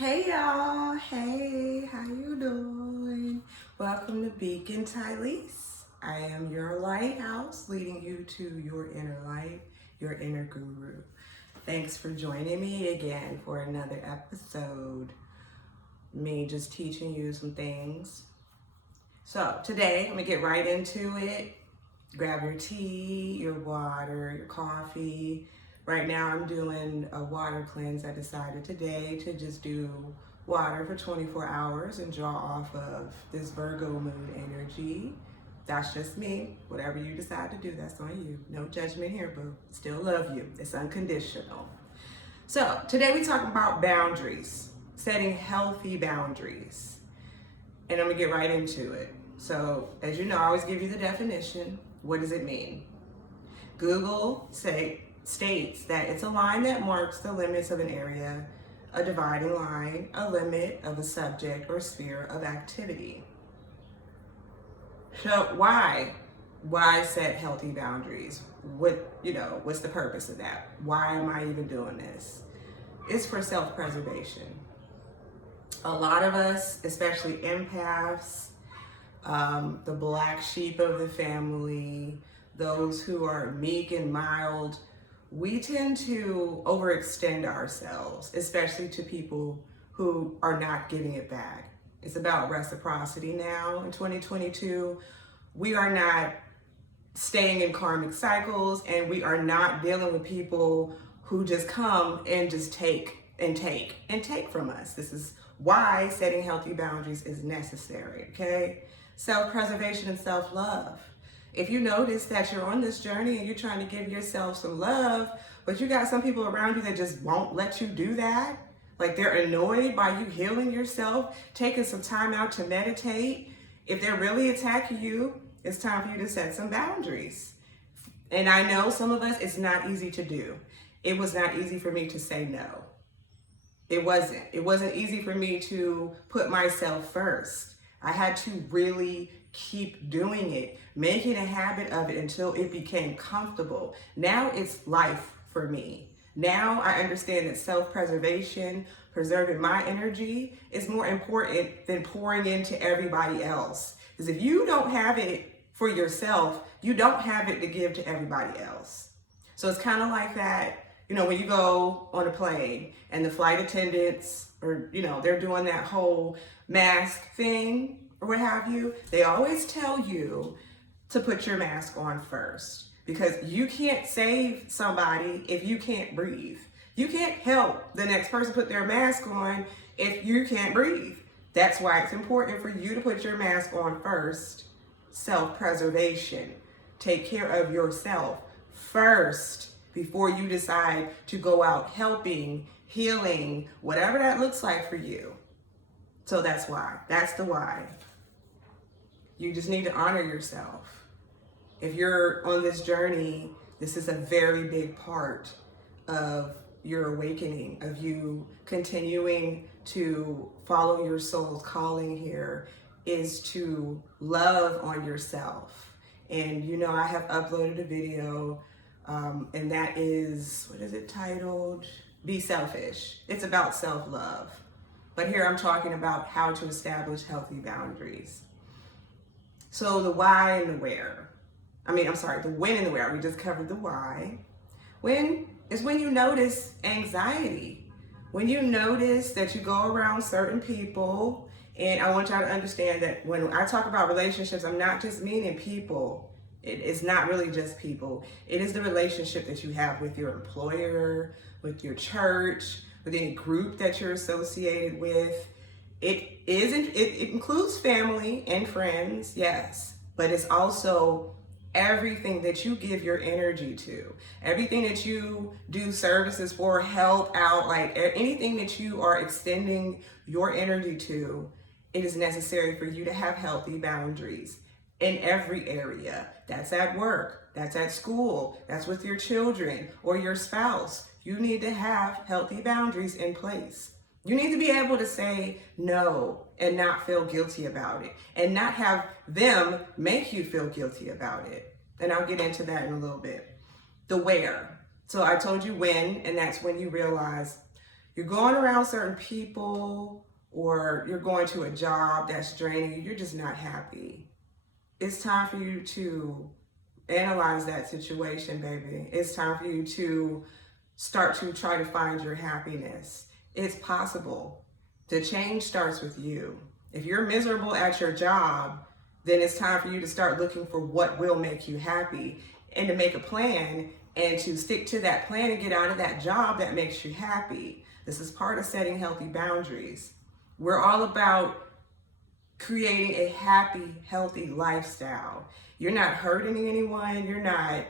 Hey y'all, hey, how you doing? Welcome to Beacon Tylese. I am your lighthouse leading you to your inner light, your inner guru. Thanks for joining me again for another episode. Me just teaching you some things. So today, I'm gonna get right into it. Grab your tea, your water, your coffee. Right now I'm doing a water cleanse. I decided today to just do water for 24 hours and draw off of this Virgo moon energy. That's just me. Whatever you decide to do, that's on you. No judgment here, but still love you. It's unconditional. So today we talk about boundaries, setting healthy boundaries. And I'm gonna get right into it. So as you know, I always give you the definition. What does it mean? Google states that it's a line that marks the limits of an area, a dividing line, a limit of a subject or sphere of activity. So why set healthy boundaries? What's the purpose of that? Why am I even doing this? It's for self-preservation. A lot of us, especially empaths, the black sheep of the family, those who are meek and mild, we tend to overextend ourselves, especially to people who are not giving it back. It's about reciprocity now in 2022. We are not staying in karmic cycles, and we are not dealing with people who just come and just take from us. This is why setting healthy boundaries is necessary, okay? Self-preservation and self-love. If you notice that you're on this journey and you're trying to give yourself some love, but you got some people around you that just won't let you do that, like they're annoyed by you healing yourself, taking some time out to meditate, if they're really attacking you, it's time for you to set some boundaries. And I know some of us, it's not easy to do. It was not easy for me to say no. It wasn't easy for me to put myself first. I had to really keep doing it, making a habit of it until it became comfortable. Now it's life for me. Now I understand that self-preservation, preserving my energy, is more important than pouring into everybody else. Because if you don't have it for yourself, you don't have it to give to everybody else. So it's kind of like that, when you go on a plane and the flight attendants, or, they're doing that whole mask thing or what have you, they always tell you to put your mask on first, because you can't save somebody if you can't breathe. You can't help the next person put their mask on if you can't breathe. That's why it's important for you to put your mask on first. Self-preservation. Take care of yourself first before you decide to go out helping, healing, whatever that looks like for you. So that's why. That's the why. You just need to honor yourself. If you're on this journey, this is a very big part of your awakening, of you continuing to follow your soul's calling here, is to love on yourself. And I have uploaded a video, and that is, what is it titled? Be Selfish. It's about self-love. But here I'm talking about how to establish healthy boundaries. So the why and the where. The when and the where. We just covered the why. When is when you notice anxiety. When you notice that you go around certain people, and I want y'all to understand that when I talk about relationships, I'm not just meaning people. It's not really just people. It is the relationship that you have with your employer, with your church, with any group that you're associated with. It includes family and friends, yes, but it's also everything that you give your energy to, everything that you do services for, help out, like anything that you are extending your energy to. It is necessary for you to have healthy boundaries in every area. That's at work, that's at school, that's with your children or your spouse. You need to have healthy boundaries in place. You need to be able to say no and not feel guilty about it, and not have them make you feel guilty about it. And I'll get into that in a little bit. The where. So I told you when, and that's when you realize You're going around certain people, or you're going to a job that's draining you. You're just not happy. It's time for you to analyze that situation, baby. It's time for you to start to try to find your happiness. It's possible. The change starts with you. If you're miserable at your job, then it's time for you to start looking for what will make you happy, and to make a plan and to stick to that plan and get out of that job that makes you happy. This is part of setting healthy boundaries. We're all about creating a happy, healthy lifestyle. You're not hurting anyone. You're not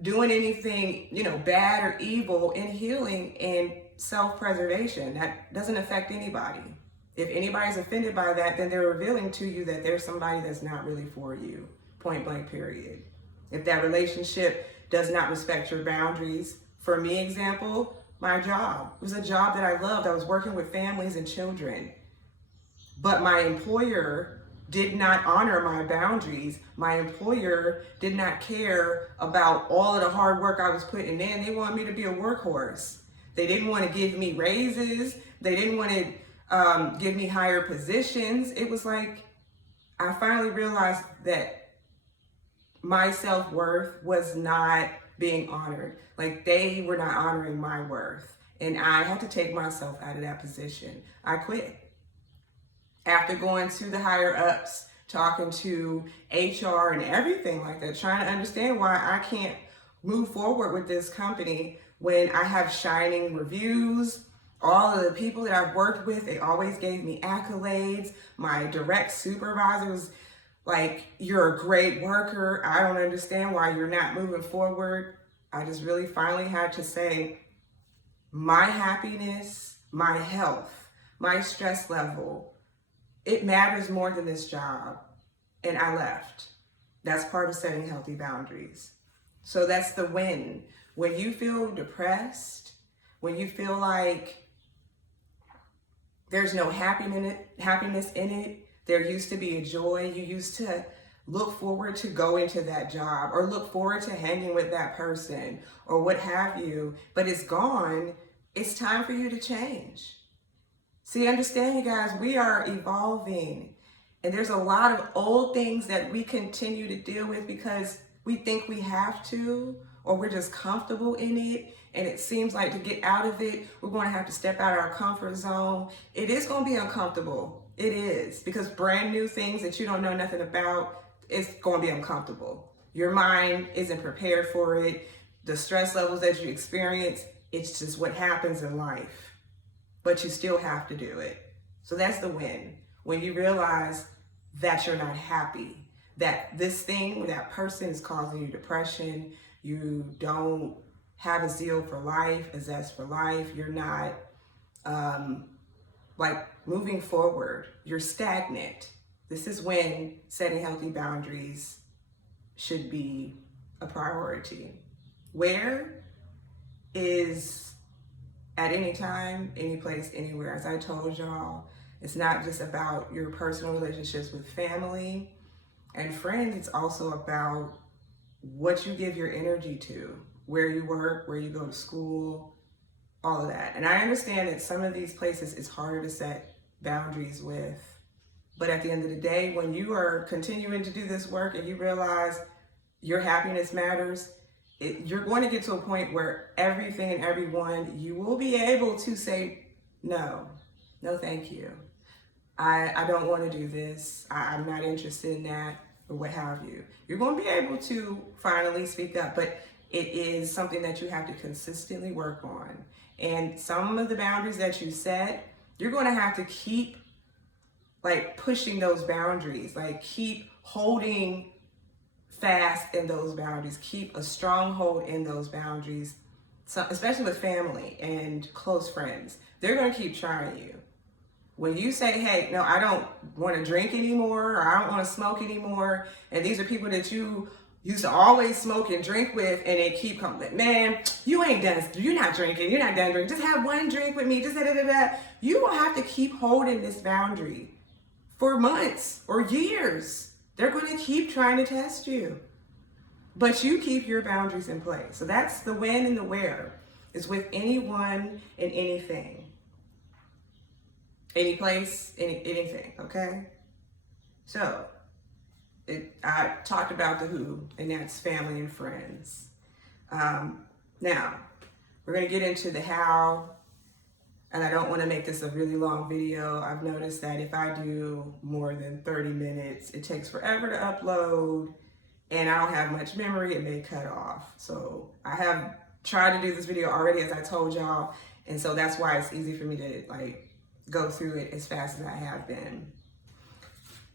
doing anything, bad or evil. In healing and self-preservation, that doesn't affect anybody. If anybody's offended by that, then they're revealing to you that there's somebody that's not really for you. Point blank, period. If that relationship does not respect your boundaries, for me, example, my job. It was a job that I loved. I was working with families and children. But my employer did not honor my boundaries. My employer did not care about all of the hard work I was putting in. They wanted me to be a workhorse. They didn't want to give me raises. They didn't want to give me higher positions. It was like, I finally realized that my self-worth was not being honored. Like, they were not honoring my worth. And I had to take myself out of that position. I quit. After going to the higher ups, talking to HR and everything like that, trying to understand why I can't move forward with this company when I have shining reviews. All of the people that I've worked with, they always gave me accolades. My direct supervisor was like, you're a great worker. I don't understand why you're not moving forward. I just really finally had to say, my happiness, my health, my stress level, it matters more than this job. And I left. That's part of setting healthy boundaries. So that's the win. When you feel depressed, when you feel like there's no happiness in it, there used to be a joy. You used to look forward to going to that job, or look forward to hanging with that person, or what have you, but it's gone. It's time for you to change. See, understand, you guys, we are evolving, and there's a lot of old things that we continue to deal with because we think we have to, or we're just comfortable in it. And it seems like to get out of it, we're going to have to step out of our comfort zone. It is going to be uncomfortable. It is, because brand new things that you don't know nothing about, it's going to be uncomfortable. Your mind isn't prepared for it. The stress levels that you experience, it's just what happens in life. But you still have to do it. So that's the win. When you realize that you're not happy, that this thing, that person is causing you depression, you don't have a zeal for life, a zest for life, you're not moving forward, you're stagnant. This is when setting healthy boundaries should be a priority. Where is at any time, any place, anywhere. As I told y'all, it's not just about your personal relationships with family and friends, it's also about what you give your energy to, where you work, where you go to school, all of that. And I understand that some of these places it's harder to set boundaries with, but at the end of the day, when you are continuing to do this work and you realize your happiness matters, you're going to get to a point where everything and everyone, you will be able to say, no thank you. I don't want to do this. I'm not interested in that, or what have you. You're going to be able to finally speak up, but it is something that you have to consistently work on. And some of the boundaries that you set, you're going to have to keep pushing those boundaries, keep holding fast in those boundaries, keep a strong hold in those boundaries, so, especially with family and close friends. They're going to keep trying you. When you say, hey, no, I don't want to drink anymore, or I don't want to smoke anymore, and these are people that you used to always smoke and drink with, and they keep coming, man, you ain't done, you're not drinking, you're not done drinking, just have one drink with me, just da-da-da-da. You will have to keep holding this boundary for months or years. They're going to keep trying to test you, but you keep your boundaries in place. So that's the when and the where. It's with anyone and anything. Any place, anything, okay? So, I talked about the who, and that's family and friends. Now, we're going to get into the how, and I don't want to make this a really long video. I've noticed that if I do more than 30 minutes, it takes forever to upload, and I don't have much memory. It may cut off. So I have tried to do this video already, as I told y'all, and so that's why it's easy for me to like go through it as fast as I have been.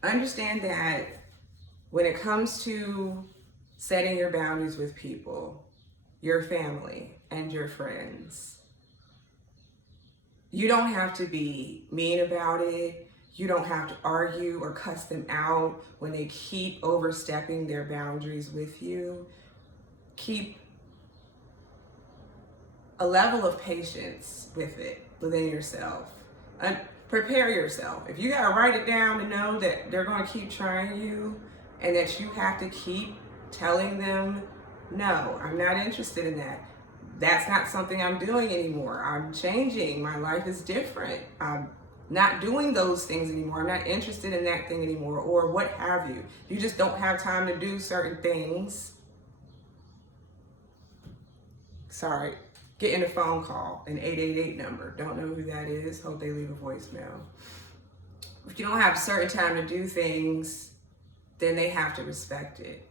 Understand that when it comes to setting your boundaries with people, your family and your friends, you don't have to be mean about it. You don't have to argue or cuss them out when they keep overstepping their boundaries with you. Keep a level of patience with it within yourself. And prepare yourself. If you gotta write it down to know that they're gonna keep trying you and that you have to keep telling them, no, I'm not interested in that. That's not something I'm doing anymore. I'm changing. My life is different. I'm not doing those things anymore. I'm not interested in that thing anymore, or what have you. You just don't have time to do certain things. Sorry, getting a phone call, an 888 number. Don't know who that is. Hope they leave a voicemail. If you don't have a certain time to do things, then they have to respect it.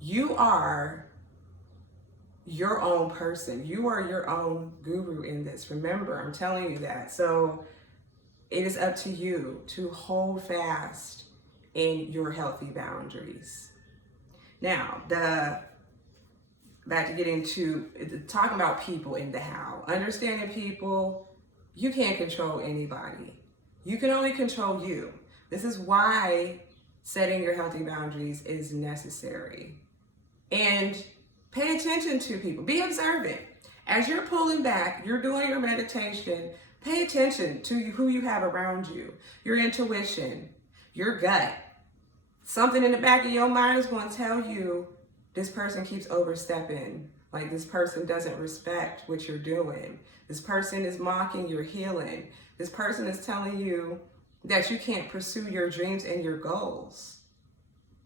You are your own person. You are your own guru in this. Remember, I'm telling you that. So it is up to you to hold fast in your healthy boundaries. Now, back to getting to talking about people in the how. Understanding people, you can't control anybody. You can only control you. This is why setting your healthy boundaries is necessary. And pay attention to people. Be observant. As you're pulling back, you're doing your meditation, pay attention to who you have around you, your intuition, your gut. Something in the back of your mind is going to tell you, this person keeps overstepping. Like, this person doesn't respect what you're doing. This person is mocking your healing. This person is telling you that you can't pursue your dreams and your goals.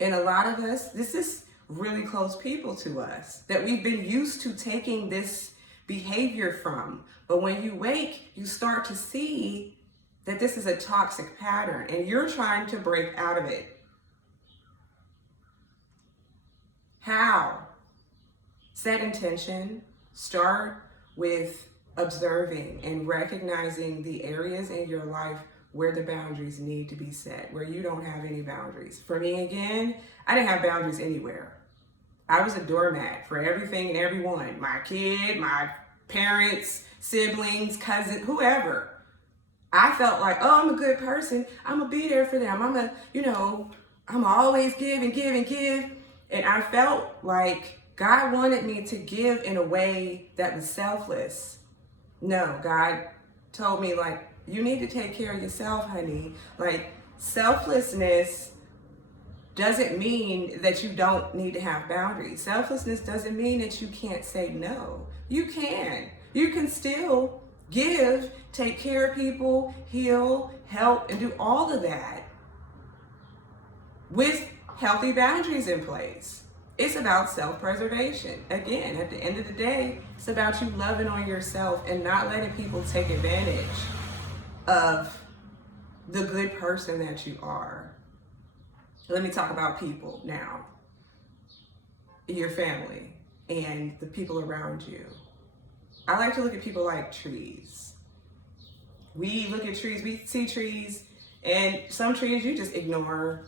And a lot of us, this is really close people to us that we've been used to taking this behavior from. But when you wake, you start to see that this is a toxic pattern and you're trying to break out of it. How? Set intention. Start with observing and recognizing the areas in your life where the boundaries need to be set, where you don't have any boundaries. For me, again, I didn't have boundaries anywhere. I was a doormat for everything and everyone. My kid, my parents, siblings, cousins, whoever. I felt like, oh, I'm a good person. I'm gonna be there for them. I'm always give and give and give. And I felt like God wanted me to give in a way that was selfless. No, God told me, like, you need to take care of yourself, honey. Like, selflessness doesn't mean that you don't need to have boundaries. Selflessness doesn't mean that you can't say no. You can. You can still give, take care of people, heal, help, and do all of that with healthy boundaries in place. It's about self-preservation. Again, at the end of the day, it's about you loving on yourself and not letting people take advantage of the good person that you are. Let me talk about people now. Your family and the people around you. I like to look at people like trees. We look at trees, we see trees, and some trees you just ignore.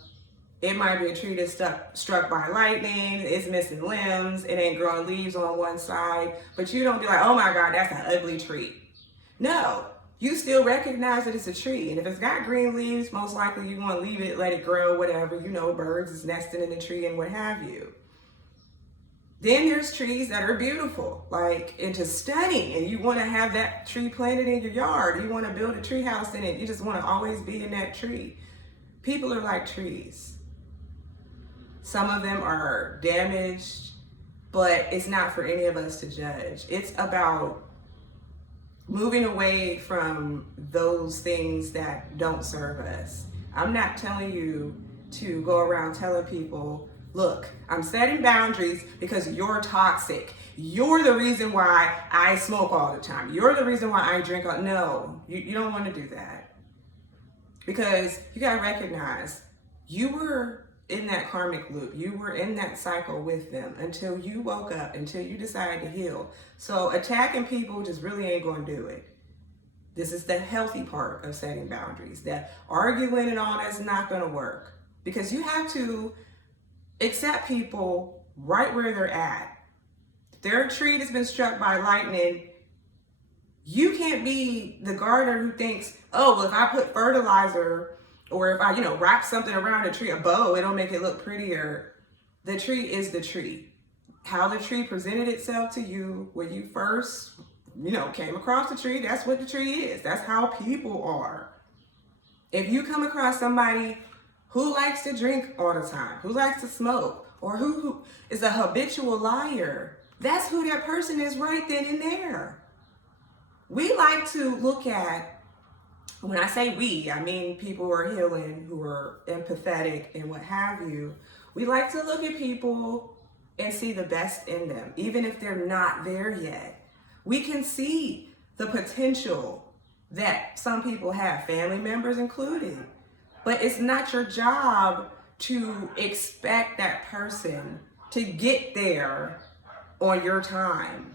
It might be a tree that's struck by lightning, it's missing limbs, it ain't growing leaves on one side, but you don't be like, oh my God, that's an ugly tree. No, you still recognize that it's a tree. And if it's got green leaves, most likely you want to leave it, let it grow, whatever. You know, birds is nesting in the tree and what have you. Then there's trees that are beautiful, like, and just stunning, and you want to have that tree planted in your yard. You want to build a tree house in it. You just want to always be in that tree. People are like trees. Some of them are damaged, but it's not for any of us to judge. It's about moving away from those things that don't serve us. I'm not telling you to go around telling people, look, I'm setting boundaries because you're toxic. You're the reason why I smoke all the time. You're the reason why I drink all. No, you don't want to do that. Because you got to recognize you were in that karmic loop. You were in that cycle with them until you woke up, until you decided to heal. So attacking people just really ain't going to do it. This is the healthy part of setting boundaries. That arguing and all that's not going to work. Because you have to accept people right where they're at. If their tree has been struck by lightning, you can't be the gardener who thinks, oh, well, if I put fertilizer or if I, wrap something around a tree, a bow, it'll make it look prettier. The tree is the tree. How the tree presented itself to you when you first, came across the tree, that's what the tree is. That's how people are. If you come across somebody who likes to drink all the time, who likes to smoke, or who is a habitual liar, that's who that person is right then and there. We like to look at, when I say we, I mean people who are healing, who are empathetic and what have you. We like to look at people and see the best in them, even if they're not there yet. We can see the potential that some people have, family members included. But it's not your job to expect that person to get there on your time.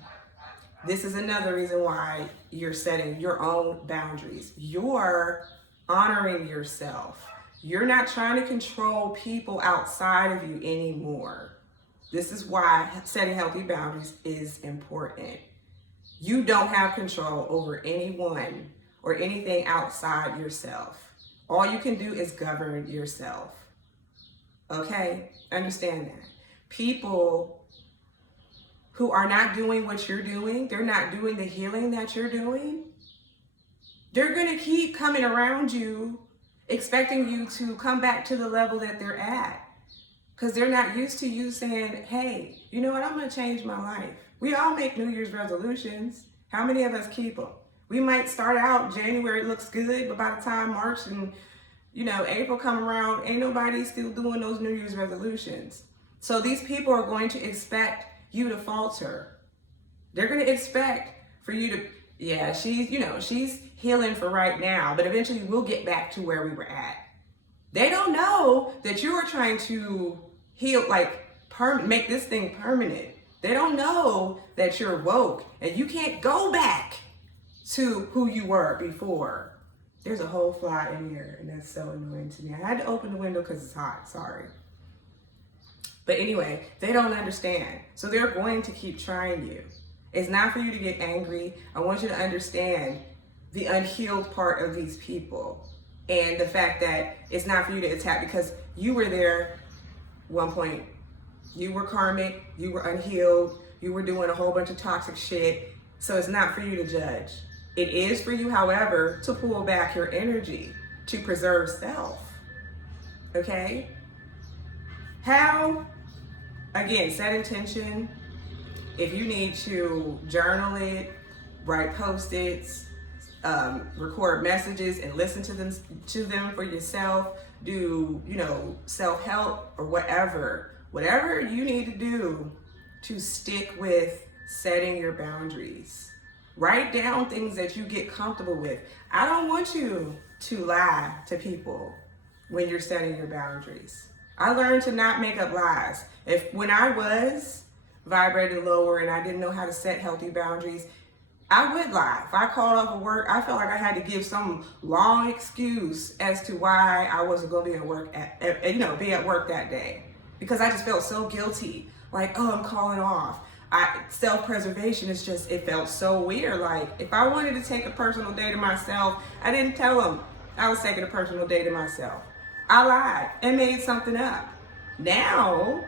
This is another reason why you're setting your own boundaries. You're honoring yourself. You're not trying to control people outside of you anymore. This is why setting healthy boundaries is important. You don't have control over anyone or anything outside yourself. All you can do is govern yourself. Okay? Understand that. People who are not doing what you're doing, they're not doing the healing that you're doing, they're going to keep coming around you, expecting you to come back to the level that they're at. Because they're not used to you saying, hey, you know what, I'm going to change my life. We all make New Year's resolutions. How many of us keep them? We might start out January, it looks good, but by the time March and April come around, ain't nobody still doing those New Year's resolutions. So these people are going to expect you to falter. They're going to expect for you to, yeah, she's healing for right now, but eventually we'll get back to where we were at. They don't know that you are trying to heal, make this thing permanent. They don't know that you're woke and you can't go back to who you were before. There's a whole fly in here and that's so annoying to me. I had to open the window because it's hot, sorry. But anyway, they don't understand. So they're going to keep trying you. It's not for you to get angry. I want you to understand the unhealed part of these people and the fact that it's not for you to attack because you were there one point. You were karmic, you were unhealed, you were doing a whole bunch of toxic shit. So it's not for you to judge. It is for you, however, to pull back your energy to preserve self. Okay? How? Again, set intention. If you need to journal it, write post-its, record messages and listen to them for yourself, do, self-help or whatever you need to do to stick with setting your boundaries. Write down things that you get comfortable with. I don't want you to lie to people when you're setting your boundaries. I learned to not make up lies. When I was vibrating lower and I didn't know how to set healthy boundaries, I would lie. If I called off of work, I felt like I had to give some long excuse as to why I wasn't going to be at work be at work that day, because I just felt so guilty. Like, oh, I'm calling off. Self-preservation is just, it felt so weird. Like, if I wanted to take a personal day to myself, I didn't tell them I was taking a personal day to myself. I lied and made something up. Now,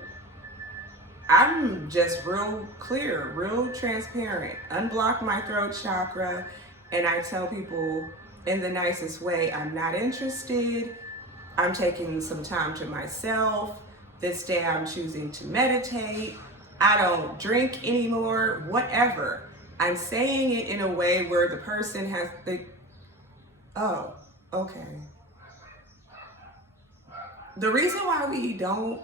I'm just real clear, real transparent. Unblock my throat chakra, and I tell people in the nicest way, I'm not interested. I'm taking some time to myself. This day I'm choosing to meditate. I don't drink anymore, whatever. I'm saying it in a way where the person has oh, okay. The reason why we don't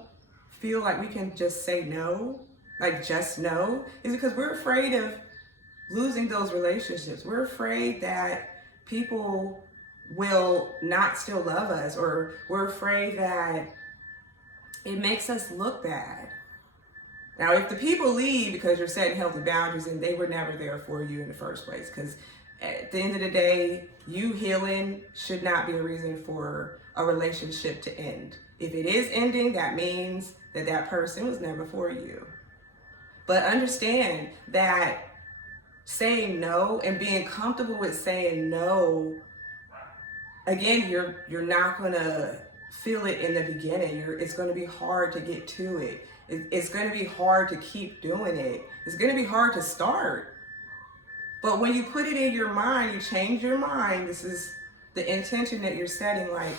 feel like we can just say no, like just no, is because we're afraid of losing those relationships. We're afraid that people will not still love us, or we're afraid that it makes us look bad. Now, if the people leave because you're setting healthy boundaries, and they were never there for you in the first place, because at the end of the day, you healing should not be a reason for a relationship to end. If it is ending, that means that that person was never for you. But understand that saying no and being comfortable with saying no, again, you're not gonna feel it in the beginning. It's gonna be hard to get to it. It's gonna be hard to keep doing it. It's gonna be hard to start. But when you put it in your mind, you change your mind. This is the intention that you're setting. Like,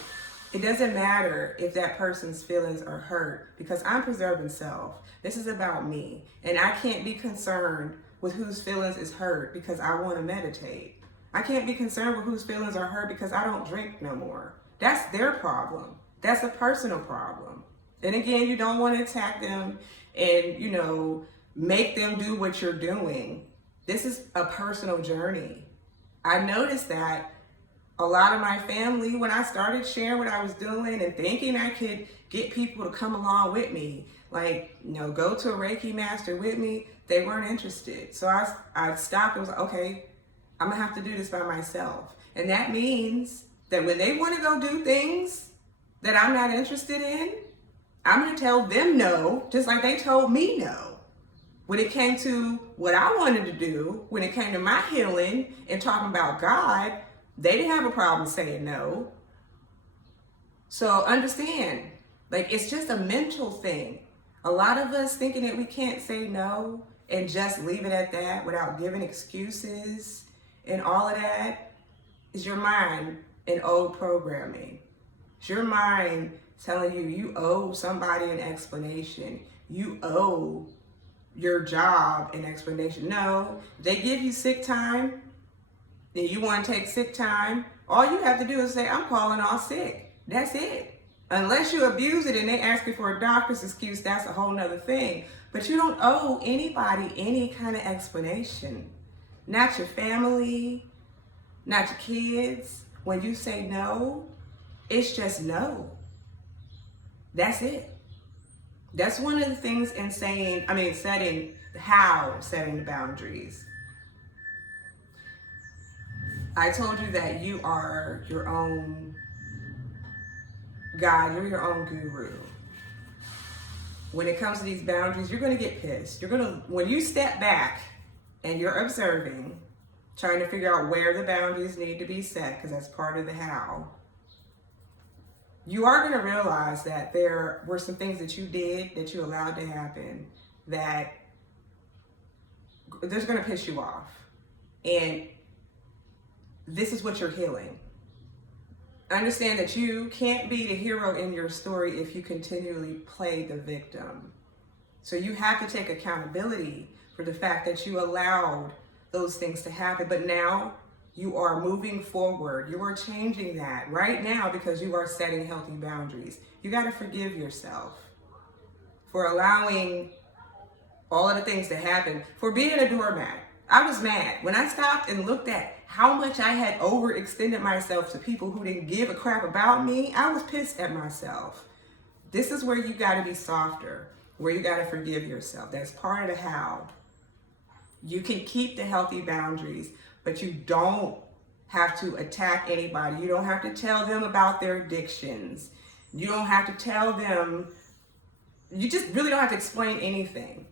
it doesn't matter if that person's feelings are hurt, because I'm preserving self. This is about me. And I can't be concerned with whose feelings is hurt because I want to meditate. I can't be concerned with whose feelings are hurt because I don't drink no more. That's their problem. That's a personal problem. And again, you don't want to attack them and, make them do what you're doing. This is a personal journey. I noticed that a lot of my family, when I started sharing what I was doing and thinking I could get people to come along with me, go to a Reiki master with me, they weren't interested. So I stopped and was like, okay, I'm gonna have to do this by myself. And that means that when they want to go do things that I'm not interested in, I'm gonna tell them no, just like they told me no. When it came to what I wanted to do, when it came to my healing and talking about God, they didn't have a problem saying no. So understand, it's just a mental thing. A lot of us thinking that we can't say no and just leave it at that without giving excuses and all of that is your mind and old programming. It's your mind telling you owe somebody an explanation. You owe your job an explanation. No, they give you sick time and you want to take sick time. All you have to do is say, I'm calling off sick. That's it. Unless you abuse it and they ask you for a doctor's excuse, that's a whole nother thing. But you don't owe anybody any kind of explanation. Not your family, not your kids. When you say no, it's just no. That's it. That's one of the things in setting the boundaries. I told you that you are your own guide, you're your own guru. When it comes to these boundaries, you're gonna get pissed. When you step back and you're observing, trying to figure out where the boundaries need to be set, because that's part of the how, you are going to realize that there were some things that you did, that you allowed to happen, that there's going to piss you off. And this is what you're healing. Understand that you can't be the hero in your story if you continually play the victim. So you have to take accountability for the fact that you allowed those things to happen. But now you are moving forward. You are changing that right now because you are setting healthy boundaries. You got to forgive yourself for allowing all of the things to happen, for being a doormat. I was mad when I stopped and looked at how much I had overextended myself to people who didn't give a crap about me. I was pissed at myself. This is where you got to be softer, where you got to forgive yourself. That's part of the how. You can keep the healthy boundaries, but you don't have to attack anybody. You don't have to tell them about their addictions. You don't have to tell them, you just really don't have to explain anything.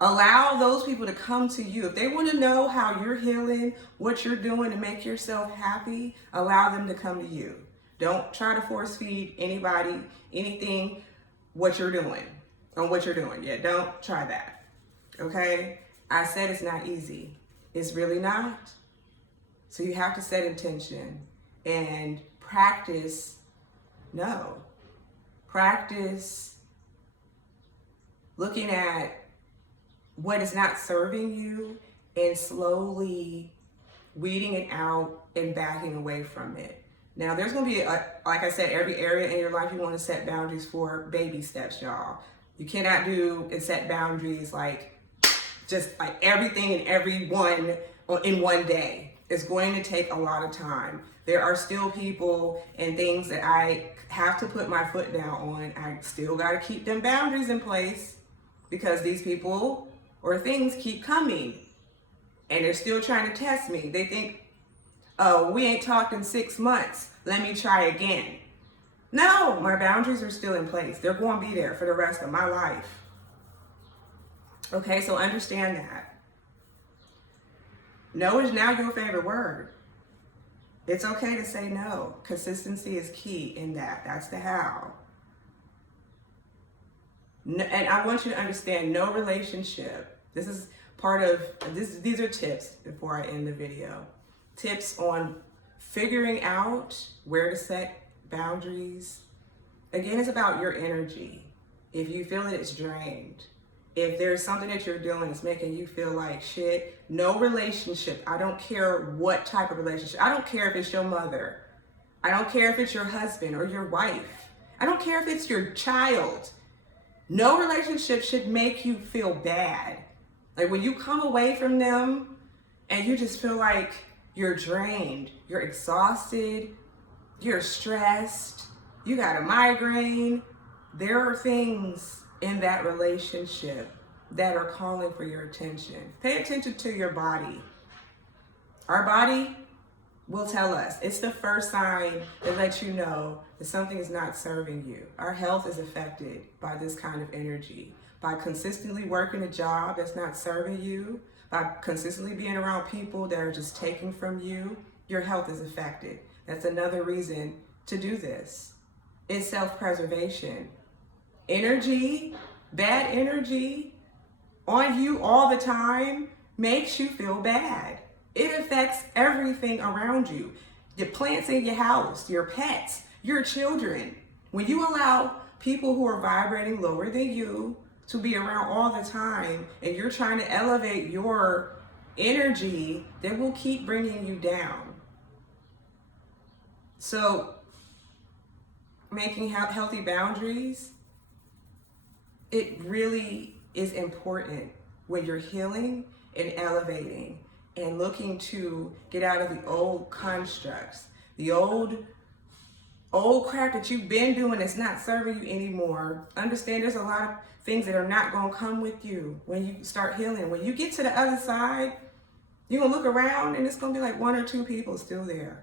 Allow those people to come to you. If they want to know how you're healing, what you're doing to make yourself happy, allow them to come to you. Don't try to force feed anybody anything what you're doing. Yeah, don't try that. Okay? I said it's not easy. It's really not. So you have to set intention and practice. No. Practice looking at what is not serving you and slowly weeding it out and backing away from it. Now, there's going to be, like I said, every area in your life you want to set boundaries for, baby steps, y'all. You cannot do and set boundaries like just like everything and everyone in one day. It's going to take a lot of time. There are still people and things that I have to put my foot down on. I still got to keep them boundaries in place because these people or things keep coming and they're still trying to test me. They think, oh, we ain't talked in 6 months. Let me try again. No, my boundaries are still in place. They're going to be there for the rest of my life. Okay, so understand that. No is now your favorite word. It's okay to say no. Consistency is key in that. That's the how. No, and I want you to understand, no relationship. This is part of this. These are tips before I end the video. Tips on figuring out where to set boundaries. Again, it's about your energy. If you feel that it's drained, if there's something that you're doing that's making you feel like shit, no relationship. I don't care what type of relationship. I don't care if it's your mother. I don't care if it's your husband or your wife. I don't care if it's your child. No relationship should make you feel bad. Like when you come away from them and you just feel like you're drained, you're exhausted, you're stressed, you got a migraine. There are things in that relationship that are calling for your attention. Pay attention to your body. Our body will tell us. It's the first sign that lets you know that something is not serving you. Our health is affected by this kind of energy. By consistently working a job that's not serving you, by consistently being around people that are just taking from you, your health is affected. That's another reason to do this. It's self-preservation. Energy, bad energy on you all the time makes you feel bad. It affects everything around you. The plants in your house, your pets, your children. When you allow people who are vibrating lower than you to be around all the time and you're trying to elevate your energy, they will keep bringing you down. So making healthy boundaries, it really is important when you're healing and elevating and looking to get out of the old constructs, the old crap that you've been doing that's not serving you anymore. Understand there's a lot of things that are not going to come with you when you start healing. When you get to the other side, you're going to look around and it's going to be like 1 or 2 people still there.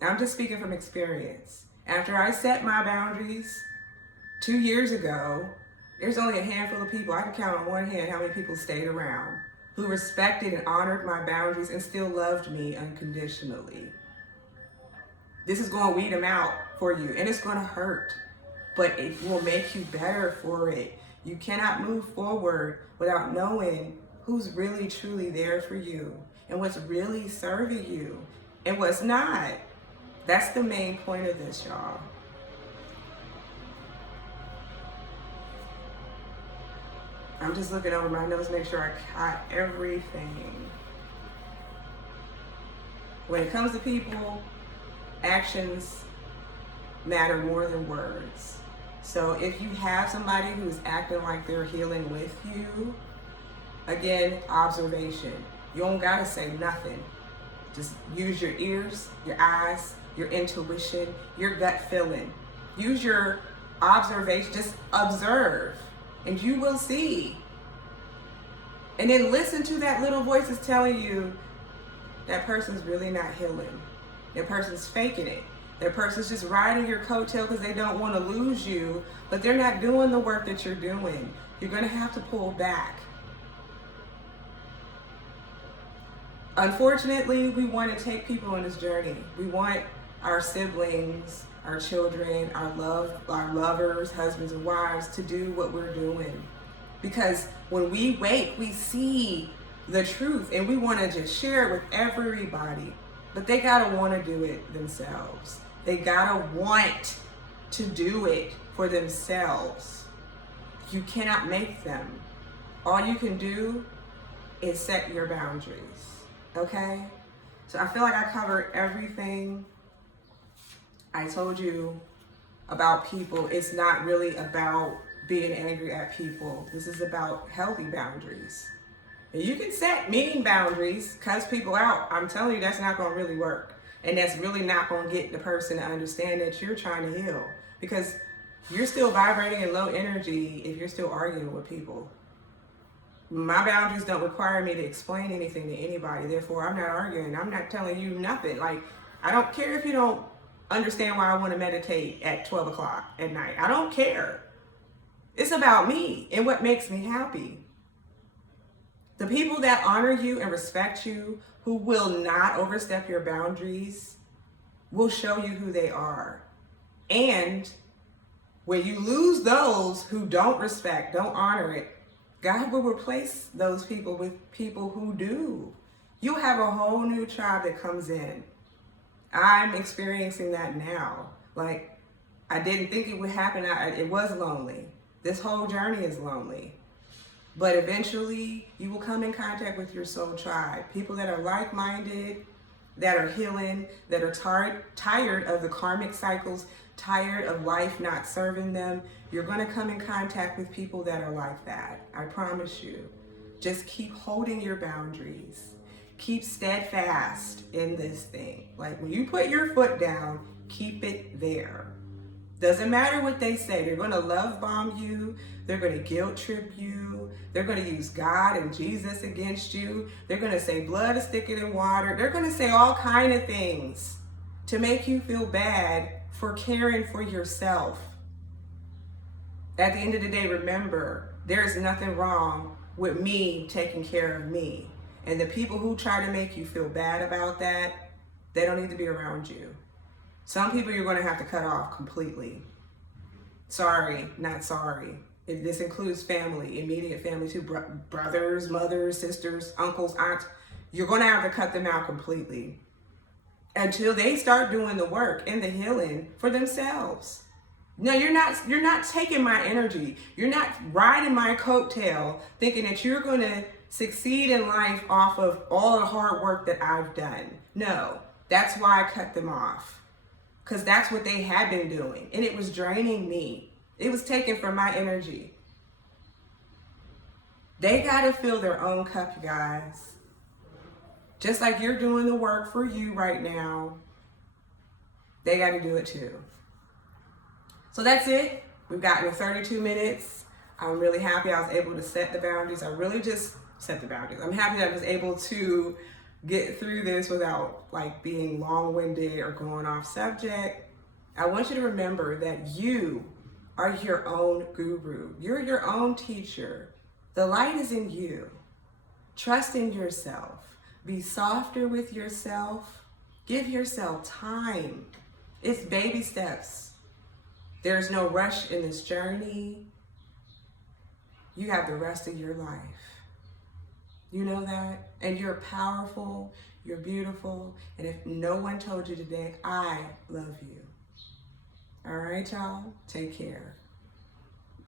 I'm just speaking from experience. After I set my boundaries 2 years ago, there's only a handful of people. I can count on one hand how many people stayed around who respected and honored my boundaries and still loved me unconditionally. This is going to weed them out for you, and it's going to hurt, but it will make you better for it. You cannot move forward without knowing who's really truly there for you and what's really serving you and what's not. That's the main point of this, y'all. I'm just looking over my notes, make sure I caught everything. When it comes to people, actions matter more than words. So if you have somebody who's acting like they're healing with you, again, observation. You don't gotta say nothing. Just use your ears, your eyes, your intuition, your gut feeling. Use your observation, just observe, and you will see. And then listen to that little voice that's telling you that person's really not healing. That person's faking it. That person's just riding your coattail because they don't want to lose you, but they're not doing the work that you're doing. You're going to have to pull back. Unfortunately, we want to take people on this journey. We want our siblings, our children, our lovers, husbands and wives to do what we're doing. Because when we wake, we see the truth and we want to just share it with everybody. But they gotta want to do it themselves. They gotta want to do it for themselves. You cannot make them. All you can do is set your boundaries, okay? So I feel like I covered everything. I told you about people. It's not really about being angry at people. This is about healthy boundaries. And you can set mean boundaries, cuss people out. I'm telling you, that's not going to really work. And that's really not going to get the person to understand that you're trying to heal. Because you're still vibrating in low energy if you're still arguing with people. My boundaries don't require me to explain anything to anybody. Therefore, I'm not arguing. I'm not telling you nothing. Like, I don't care if you don't understand why I want to meditate at 12 o'clock at night. I don't care. It's about me and what makes me happy. The people that honor you and respect you, who will not overstep your boundaries, will show you who they are. And when you lose those who don't respect, don't honor it, God will replace those people with people who do. You'll have a whole new tribe that comes in. I'm experiencing that now. Like, I didn't think it would happen. It was lonely. This whole journey is lonely. But eventually, you will come in contact with your soul tribe. People that are like-minded, that are healing, that are tired of the karmic cycles, tired of life not serving them. You're going to come in contact with people that are like that. I promise you. Just keep holding your boundaries. Keep steadfast in this thing. Like, when you put your foot down, keep it there. Doesn't matter what they say. They're going to love bomb you. They're going to guilt trip you. They're going to use God and Jesus against you. They're going to say blood is thicker than water. They're going to say all kind of things to make you feel bad for caring for yourself. At the end of the day, remember, there's nothing wrong with me taking care of me. And the people who try to make you feel bad about that, they don't need to be around you. Some people you're going to have to cut off completely. Sorry, not sorry. This includes family, immediate family too, brothers, mothers, sisters, uncles, aunts. You're going to have to cut them out completely until they start doing the work and the healing for themselves. No, you're not taking my energy. You're not riding my coattail thinking that you're going to succeed in life off of all the hard work that I've done. No, that's why I cut them off. Because that's what they had been doing. And it was draining me. It was taken from my energy. They got to fill their own cup, you guys. Just like you're doing the work for you right now, they got to do it too. So that's it. We've gotten to 32 minutes. I'm really happy I was able to set the boundaries. I really just set the boundaries. I'm happy that I was able to get through this without like being long-winded or going off subject. I want you to remember that you are your own guru. You're your own teacher. The light is in you. Trust in yourself. Be softer with yourself. Give yourself time. It's baby steps. There's no rush in this journey. You have the rest of your life. You know that? And you're powerful, you're beautiful, and if no one told you today, I love you. All right, y'all? Take care.